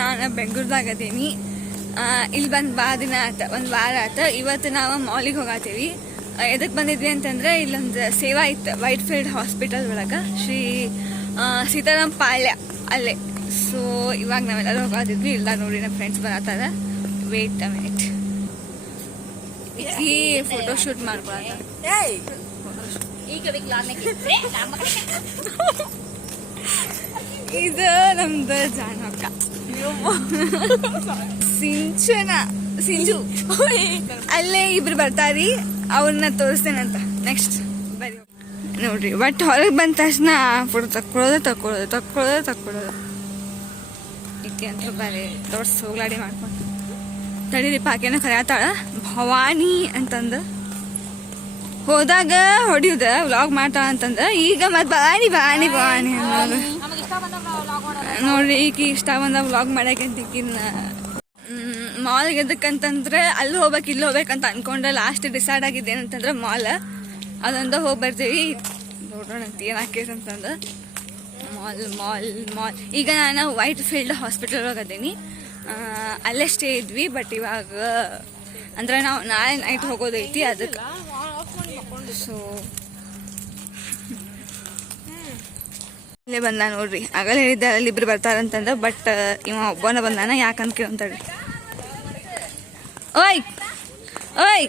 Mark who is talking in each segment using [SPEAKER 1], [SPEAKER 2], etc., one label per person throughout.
[SPEAKER 1] ನಾನು ಬೆಂಗಳೂರ್ದಾಗ ಅದೀನಿ ಇಲ್ಲಿ ಬಂದು ಬಾ ದಿನ ಆತ, ಒಂದು ವಾರ ಆತ. ಇವತ್ತು ನಾವು ಮಾಲಿಗೆ ಹೋಗತ್ತೀವಿ ಎದಕ್ಕೆ ಬಂದಿದ್ವಿ ಅಂತಂದ್ರೆ ಇಲ್ಲೊಂದು ಸೇವಾ ಇತ್ತು ವೈಟ್ ಫೀಲ್ಡ್ ಹಾಸ್ಪಿಟಲ್ ಒಳಗೆ, ಶ್ರೀ ಸೀತಾರಾಮ್ ಪಾಳ್ಯ ಅಲ್ಲೇ. ಸೊ ಇವಾಗ ನಾವೆಲ್ಲರೂ ಹೋಗತ್ತಿದ್ವಿ ಇಲ್ಲ ನೋಡಿ ನಮ್ಮ ಫ್ರೆಂಡ್ಸ್ ಬರತ್ತಾರ. ವೇಟ್ ಅ ಮಿನಿಟ್ ಈ ಫೋಟೋ ಶೂಟ್ ಮಾಡ್ಕೊಳತ್ತ ಇದು ನಮ್ದು ಜಾಣಕ್ಕ ಸಿಂಚನ ಸಿಂಜು. ಅಲ್ಲೇ ಇಬ್ರು ಬರ್ತಾರಿ ಅವ್ರನ್ನ ತೋರಿಸ್ತೇನಂತ. ನೆಕ್ಸ್ಟ್ ಬರಿ ನೋಡ್ರಿ ಬಟ್ ಹೊರಗೆ ಬಂದ ತಕ್ಷಣ ಫೋಟೋ ತಕ್ಕೊಳ್ಳೋದು ತಕ್ಕೊಳ್ಳೋದು ತಕ್ಕೊಳೋದು ತಕ್ಕೊಳೋದು ಇಕ್ಕೆ ಅಂತ ಬರೀ ದೊಡ್ಡ ಹೋಗ್ಲಾಡಿ ಮಾಡ್ಕೊಂಡು. ತಡೀರಿ ಪಾಕೇನ ಕರೆಯತ್ತಾಳ ಭವಾನಿ ಅಂತಂದು. ಹೋದಾಗ ಹೊಡಿಯುದ ವ್ಲಾಗ್ ಮಾಡ್ತಾಳ ಅಂತಂದ. ಈಗ ಮತ್ತೆ ಭವಾನಿ ಭವಾನಿ ಭವಾನಿ ಅನ್ನೋದು. ನೋಡ್ರಿ ಈಗ ಇಷ್ಟ ಬಂದ ವ್ಲಾಗ್ ಮಾಡಕ್ಕೆ ಈಗಿನ ಮಾಲ್ಗೆ ಎದಕ್ಕಂತಂದ್ರೆ ಅಲ್ಲಿ ಹೋಗ್ಬೇಕು ಇಲ್ಲಿ ಹೋಗ್ಬೇಕಂತ ಅನ್ಕೊಂಡ್ರೆ ಲಾಸ್ಟ್ ಡಿಸೈಡ್ ಆಗಿದೆ ಏನಂತಂದ್ರೆ ಮಾಲ್ ಅದೊಂದ ಹೋಗಿ ಬರ್ತೀವಿ. ನೋಡೋಣ ಅಂತ ಏನ್ ಆಕೈತೆ ಅಂತಂದು. ಮಾಲ್ ಮಾಲ್ ಮಾಲ್ ಈಗ ನಾನು ವೈಟ್ ಫೀಲ್ಡ್ ಹಾಸ್ಪಿಟಲ್ ಆ, ಅಲ್ಲೇ ಸ್ಟೇ ಇದ್ವಿ ಬಟ್ ಇವಾಗ ಅಂದ್ರೆ ನಾವು ನಾಳೆ ನೈಟ್ ಹೋಗೋದೈತಿ ಅದಕ್ಕೆ ಸೊ ಇಲ್ಲೇ ಬಂದ ನೋಡ್ರಿ. ಆಗಲೇ ಹೇಳಿದ್ದೆ, ಅಲ್ಲಿ ಇಬ್ರು ಬರ್ತಾರಂತಂದ ಬಟ್ ಇವ ಒಬ್ಬನ ಬಂದಾನ ಯಾಕಂತ ಕೇಳ್ತಾಳ್ರಿ. ಓಯ್! ಓಯ್!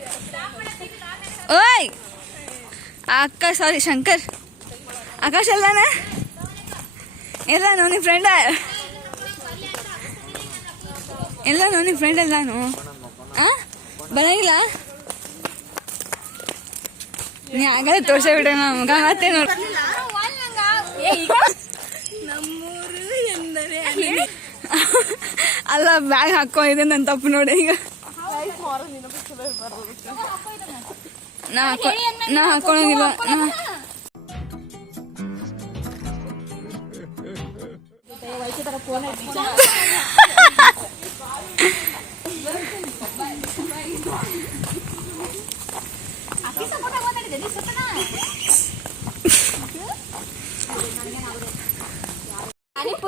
[SPEAKER 1] ಓಯ್! ಅಕ್ಕ ಸಾರಿ ಶಂಕರ್. ಆಕಾಶ್ ಅಲ್ಲಾನ ಎಲ್ಲ ನೋಡಿ ಫ್ರೆಂಡ ಎಲ್ಲ ನೋಡಿ ಫ್ರೆಂಡ್ ಎಲ್ಲಾನು? ಆ? ಬರಂಗಿಲ್ಲ ನೀ ಆಗಲೇ ತೋರ್ಸೇ ಬಿಡ್ರಿ ನಮ್ಗೆ ಮತ್ತೆ ನೋಡಿ ಅಲ್ಲ ಬ್ಯಾಗ್ ಹಾಕೋ ಇದೆ ನನ್ನ ತಪ್ಪು ನೋಡಿ ಈಗ. ನಾ ನಾ ಹಾಕೊಳಂಗಿಲ್ಲ. ನಾ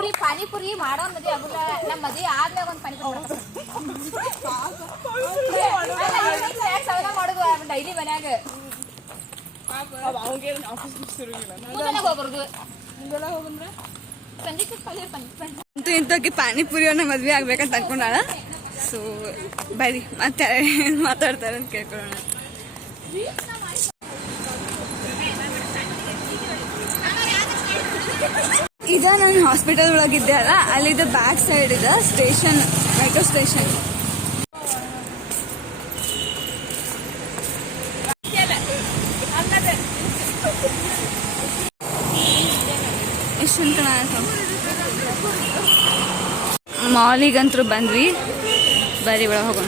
[SPEAKER 2] ಪಾನಿಪುರಿ ಪಾನಿಪುರಿ ಮಾಡೋ ಮದ್ವೆ ಆಗುಲ್ಲ ನಮ್ಮ ಮದ್ವೆ ಆದ್ಮ್ಯಾಗ ಒಂದ್ ಪಾನಿಪುರಿ ಮಾಡೋದು ಡೈಲಿ ಮನ್ಯಾಗ ಮುಂಜಾನೆ ಹೋಗ್ಬಾರ್ದು ಸಂಜೆ ಪಲ್ಯ ಪಲ್ಯ
[SPEAKER 1] ಅಂತೂ ಇಂತಕ್ಕೆ ಪಾನಿಪುರಿಯನ್ನ ಮದ್ವೆ ಆಗ್ಬೇಕಂತ ಅನ್ಕೊಂಡಾಳ ಸೊ ಬರಿ ಮತ್ತೆ ಏನ್ ಮಾತಾಡ್ತಾರೆ ಅಂತ ಕೇಳ್ಕೊಳ್ಳೋಣ ಈಗ ನಾನು ಹಾಸ್ಪಿಟಲ್ ಒಳಗಿದ್ದೆ ಅಲ್ಲ, ಅಲ್ಲಿದ್ದ ಬ್ಯಾಕ್ ಸೈಡ್ ಇದೆ ಸ್ಟೇಷನ್ ಮೆಟ್ರೋ ಸ್ಟೇಷನ್ ಎಷ್ಟು ಮಾಲಿಗಂತೂ ಬಂದ್ವಿ. ಬರೀ ಒಳಗೆ ಹೋಗೋಣ.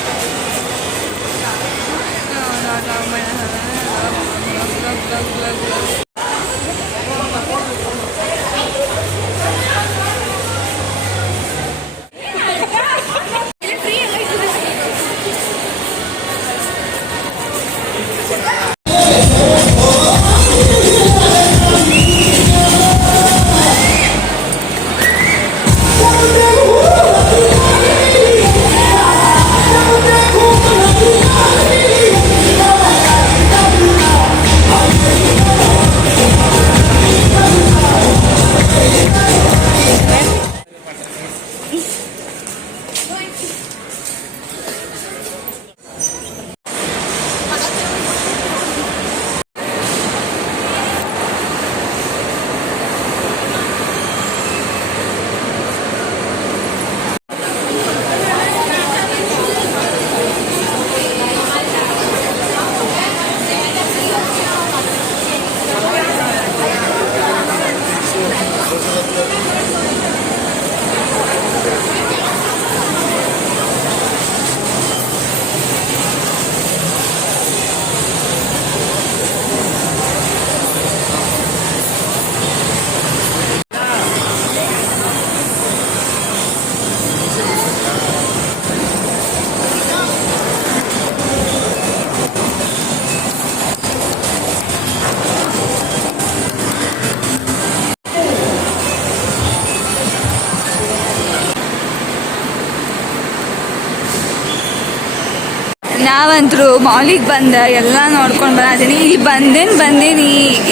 [SPEAKER 1] ನಾವಂತರೂ ಮಾಲಿಗೆ ಬಂದ, ಎಲ್ಲ ನೋಡ್ಕೊಂಡು ಬಂದಿನಿ. ಇಲ್ಲಿ ಬಂದೇನು ಬಂದೀನಿ.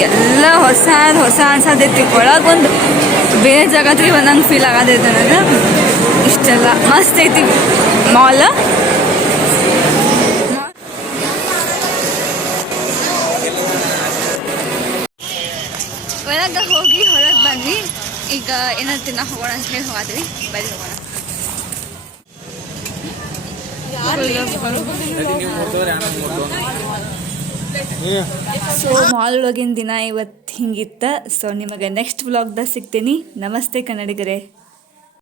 [SPEAKER 1] ಎಲ್ಲ ಹೊಸ ಹೊಸ ಅನ್ಸತೈತಿ. ಒಳಗೆ ಒಂದು ಬೇರೆ ಜಗತ್ರಿ ಒಂದಂಗೆ ಫೀಲ್ ಆಗದೈತೆ ನನಗೆ. ಇಷ್ಟೆಲ್ಲ. ಮಸ್ತ್ ಐತಿ ಮಾಲ್ ಒಳಗೆ ಹೋಗಿ, ಹೊರಗೆ ಬಂದ್ವಿ. ಈಗ ಏನಾದ್ರು ತಿನ್ನ ಹೋಗೋಣ ಅಂತ ಹೇಳಿ ಹೋಗಾದ್ರಿ ಬರೀ ಹೋಗೋಣ. ಸೊ ಮಾಲ್ ಒಳಗಿನ ದಿನ ಇವತ್ತು ಹಿಂಗಿತ್ತ. ಸೊ ನಿಮಗೆ ನೆಕ್ಸ್ಟ್ ವ್ಲಾಗ್ದಾಗ ಸಿಗ್ತೀನಿ. ನಮಸ್ತೆ ಕನ್ನಡಿಗರೇ.